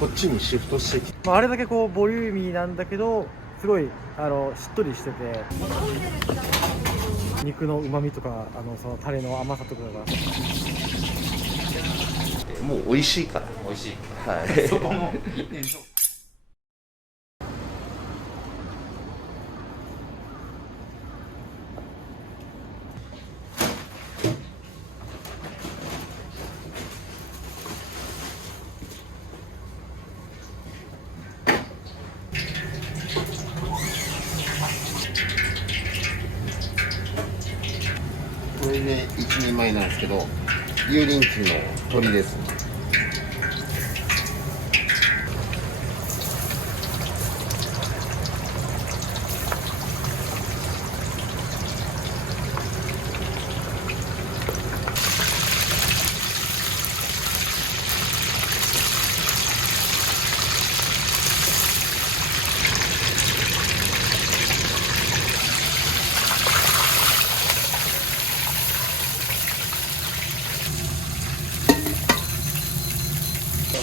こっちにシフトしてきて、あれだけこうボリューミーなんだけどすごいしっとりしてて、肉の旨味とかそのタレの甘さとかがもう美味しいから。美味しい。はいそこも一点勝負。これで一人前なんですけど、油淋鶏の鶏です。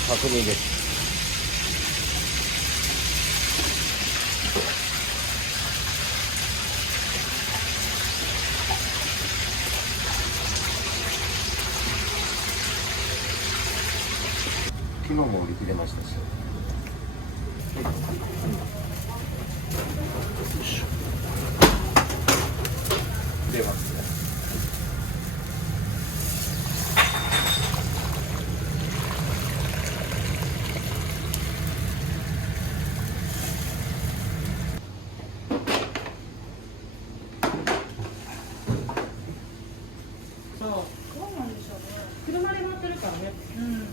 角煮です。昨日も売り切れましたし。出ますね。そうなんでしょうね。車で乗ってるからね。うん。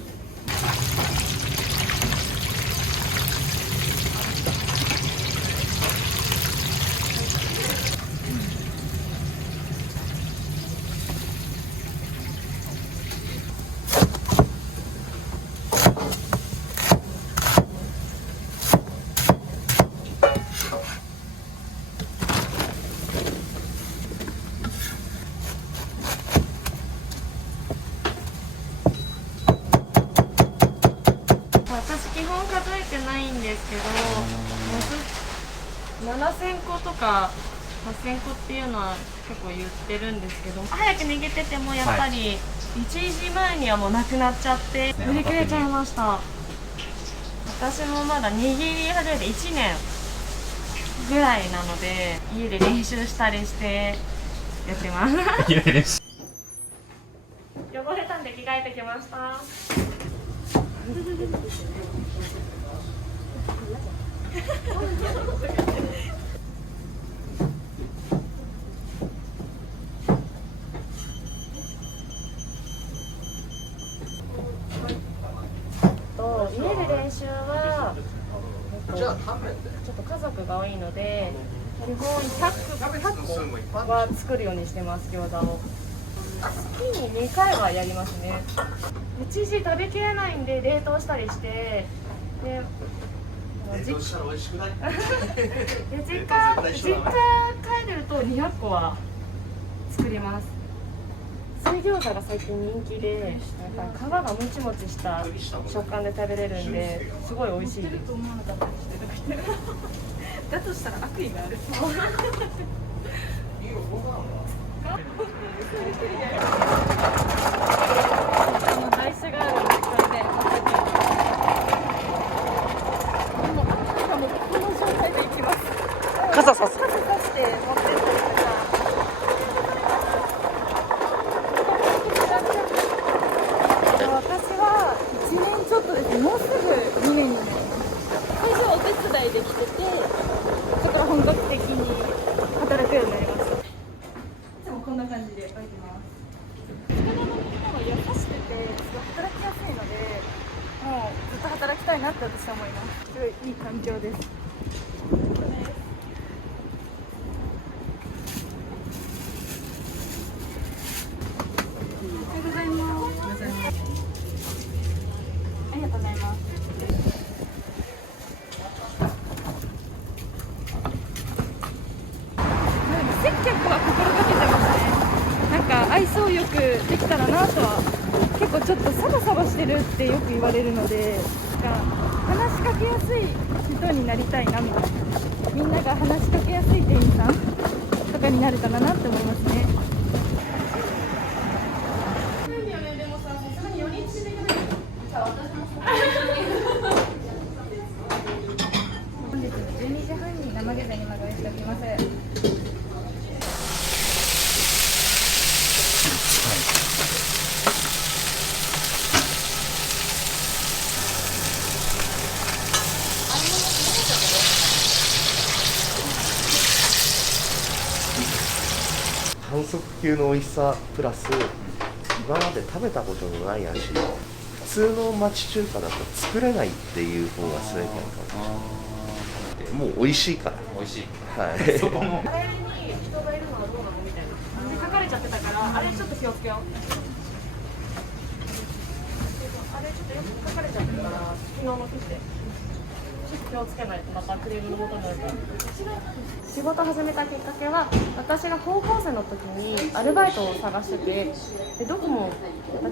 私基本数えてないんですけど、7000個とか8000個っていうのは結構言ってるんですけど、早く逃げててもやっぱり1時前にはもうなくなっちゃって売り切れちゃいました。私もまだ握り始めて1年ぐらいなので、家で練習したりしてやってます汚れたんで着替えてきました。家で練習は、ちょっと家族が多いので、基本100個は作るようにしてます。餃子を月に2回はやりますね。一時食べきれないんで冷凍したりして、で実家帰ると200個は作ります。水餃子が最近人気で、なんか皮がもちもちした食感で食べれるんで、すごい美味しいです。だとしたら悪意がある。台紙があるんで、それでこの状態で行きます。傘さす。傘さして持ってったりとか。私は1年ちょっとですね。もうすぐ2年になります。最初はお手伝いできてて、そこから本格的に働くようになりました。いつもこんな感じで置いてます。魚のみんなは優しくてすごい働きやすいので、もうずっと働きたいなって私は思います。すごいいい環境です。おはようございます。ありがとうございます。接客は心がけてますね。なんか愛想よくできたらなとは。結構ちょっとサバサバしてるってよく言われるので、なんかかけやすい人になりたいなみたいな、みんなが話しかけやすい店員さんとかになれたらなって思いますね。本日12時半に生下剤にまご用意しておきます。反則級の美味しさプラス今まで食べたことのない味、普通の町中華だと作れないっていう方が正解かも。もう美味しいから。美味しい。はい。そこも。あれに人がいるのはどうなのみたいな書かれちゃってたから、あれちょっと気をつけよう。あれちょっとよく書かれちゃってるから、昨日の日ってちょっと気をつけないとまたクレームのことになるから。仕事始めたきっかけは、私が高校生の時にアルバイトを探してて、でどこも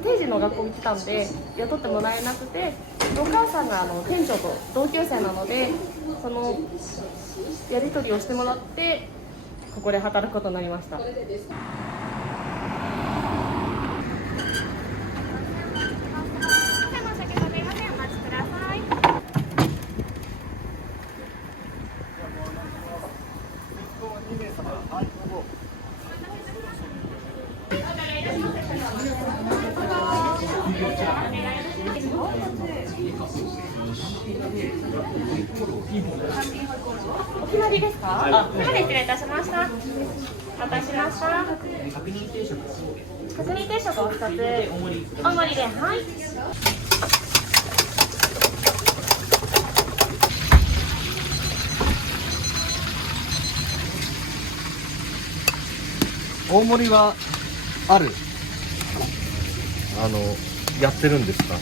定時の学校行ってたんで雇ってもらえなくて、お母さんが店長と同級生なので、そのやり取りをしてもらってここで働くことになりました。お決まりですか？はい、失礼いたしました。お待たせしました。確認定食お2つ。大盛りで、はい。大盛りはある。やってるんですか？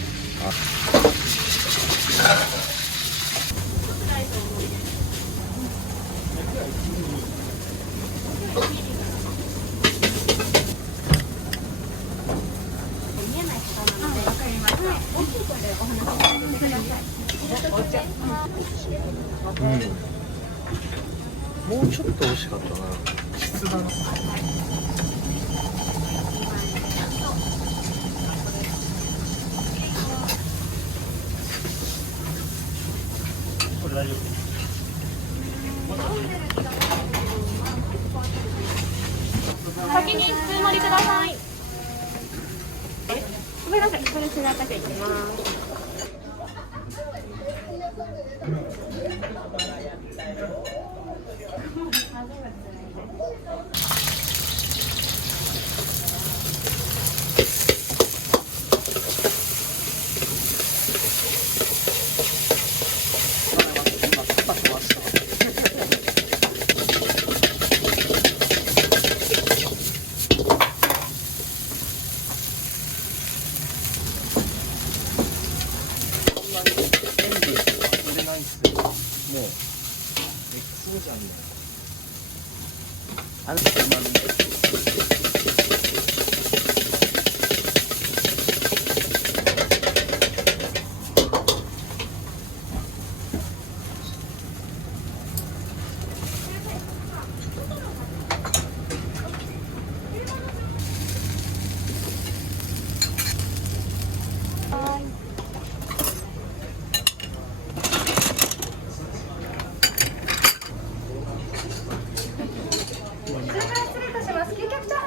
もうちょっと美味しかったな。質だな。これ大丈夫。先に普通盛りください。ごめんなさい、これ白竹いきます。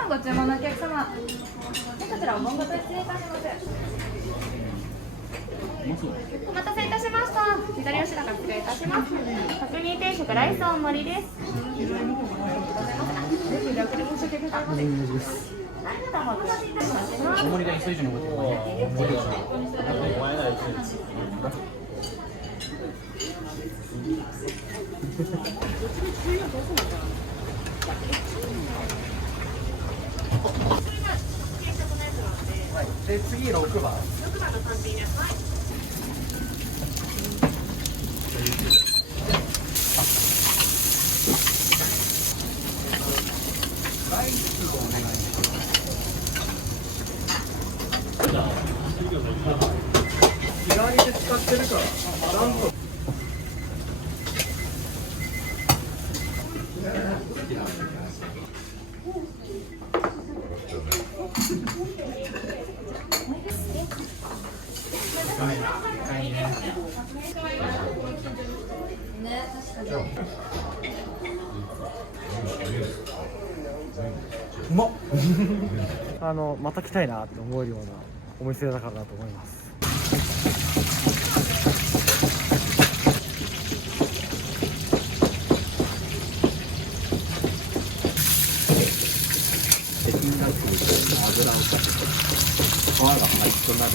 ご注文のお客様、こちらお盆ごと失礼いたします。お待たせいたしました。左足高失礼いたします。角煮定食ライス大盛りです。ぜひ楽で申し訳ございません。大盛りが1以上のことで次6番。6番の単品です。はい。日替わりで使ってるから、なんと。うまっまた来たいなって思えるようなお店だからだと思います。北京ダックみたいな油をかけて皮がパリッとなる。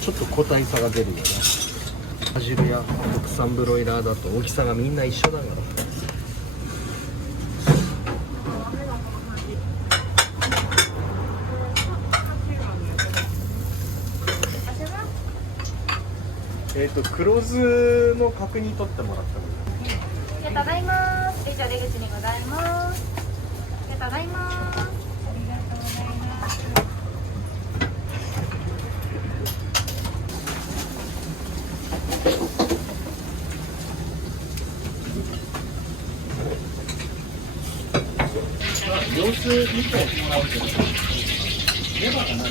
ちょっと個体差が出るよね。バジルや国産ブロイラーだと大きさがみんな一緒だから。黒酢の角煮取ってもらってもいい？ありがとうございます。以上出口にございます。ありがとうございます。ありがとうございます。様子見てもらうけど、レバーがない。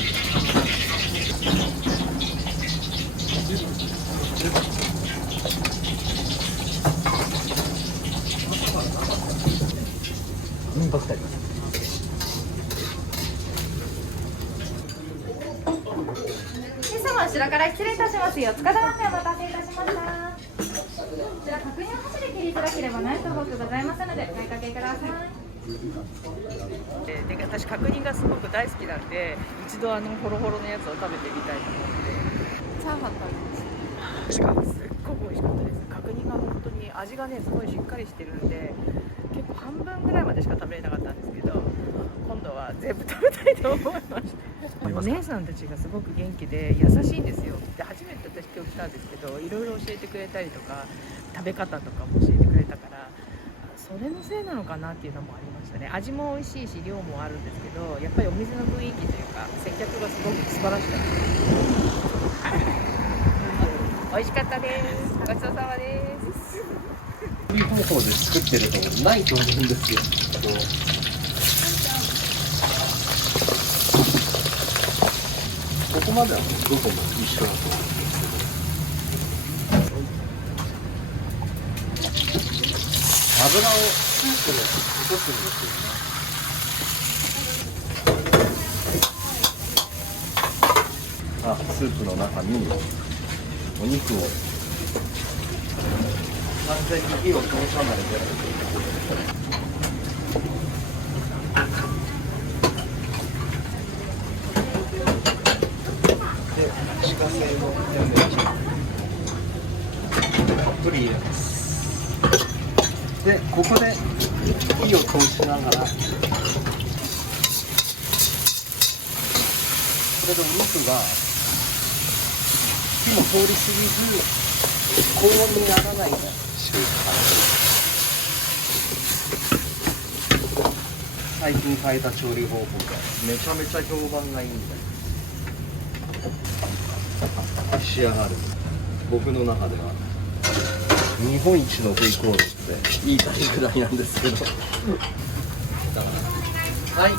インパクトあります。皆様後ろから失礼いたしますよ。塚田までお待たせいたしました。こちら確認を箸で切りいただければないとございますのでお声かけください。で私角煮がすごく大好きなんで一度ホロホロのやつを食べてみたいと思ってチャーハン食べました。すっごく美味しかったです。角煮が本当に味がねすごいしっかりしてるんで結構半分ぐらいまでしか食べれなかったんですけど今度は全部食べたいと思いました。お姉さんたちがすごく元気で優しいんですよ。で初めて私今日来たんですけどいろいろ教えてくれたりとか食べ方とかも教えてくれたからそれのせいなのかなっていうのもありましたね。味も美味しいし量もあるんですけどやっぱりお店の雰囲気というか接客がすごく素晴らしかったです。美味しかったです。ごちそうさまです。こういう方法で作ってるとないと思うんですよ。ここまではどこも一緒だと思うんですけど油をスープで落とすんですよね。あ、スープの中にお肉を完全に火を通さないで自家製の天然チーズたっぷり入れます。でここで火を通しながらこれでお肉が火も通りすぎず高温にならないで中華最近変えた調理方法がめちゃめちゃ評判がいいんだよ。仕上がる。僕の中では日本一の V コードって言いたいぐらいなんですけどだからはい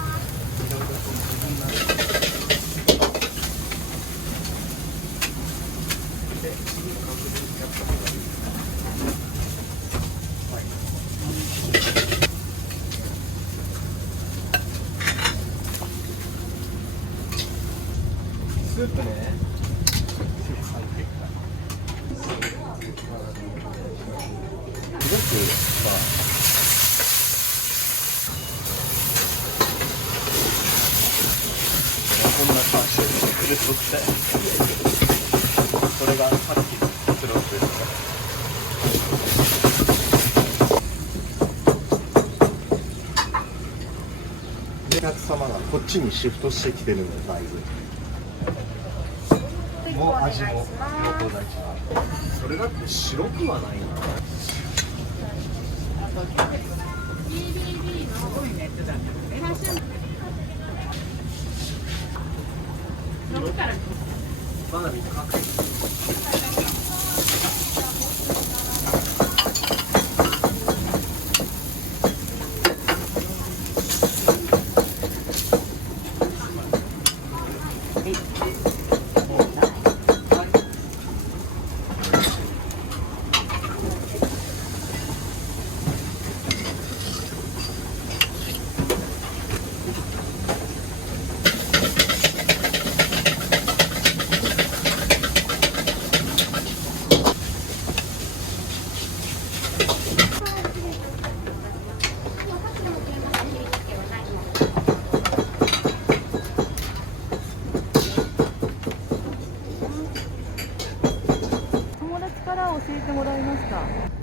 スープねすごくこんな感じでクルトってこれがさっきのクロスですからお客様がこっちにシフトしてきてるのでだいぶもう味も両方大事なそれだって白くはないな。まだ見て確認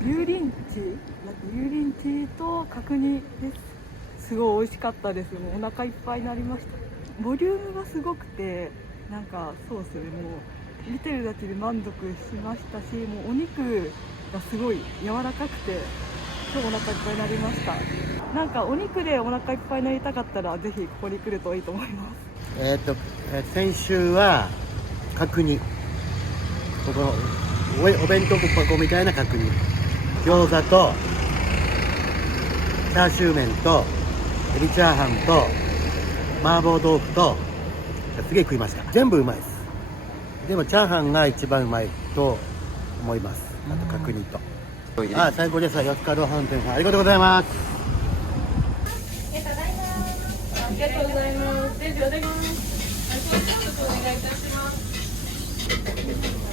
油淋鶏と角煮です。すごい美味しかったです。もうお腹いっぱいになりました。ボリュームがすごくて、なんかそうですね、もう見てるだけで満足しましたし、もうお肉がすごい柔らかくて超お腹いっぱいになりました。なんかお肉でお腹いっぱいになりたかったらぜひここに来るといいと思います。先週は角煮、ここお弁当箱みたいな角煮、餃子とチャーシュー麺とエビチャーハンと麻婆豆腐とすげえ食いました。全部うまいです。でもチャーハンが一番うまいと思います。あと角煮と最高です。四つ角飯店さんありがとうございます。ありがとうございます。レジお願いします。お願いいたします。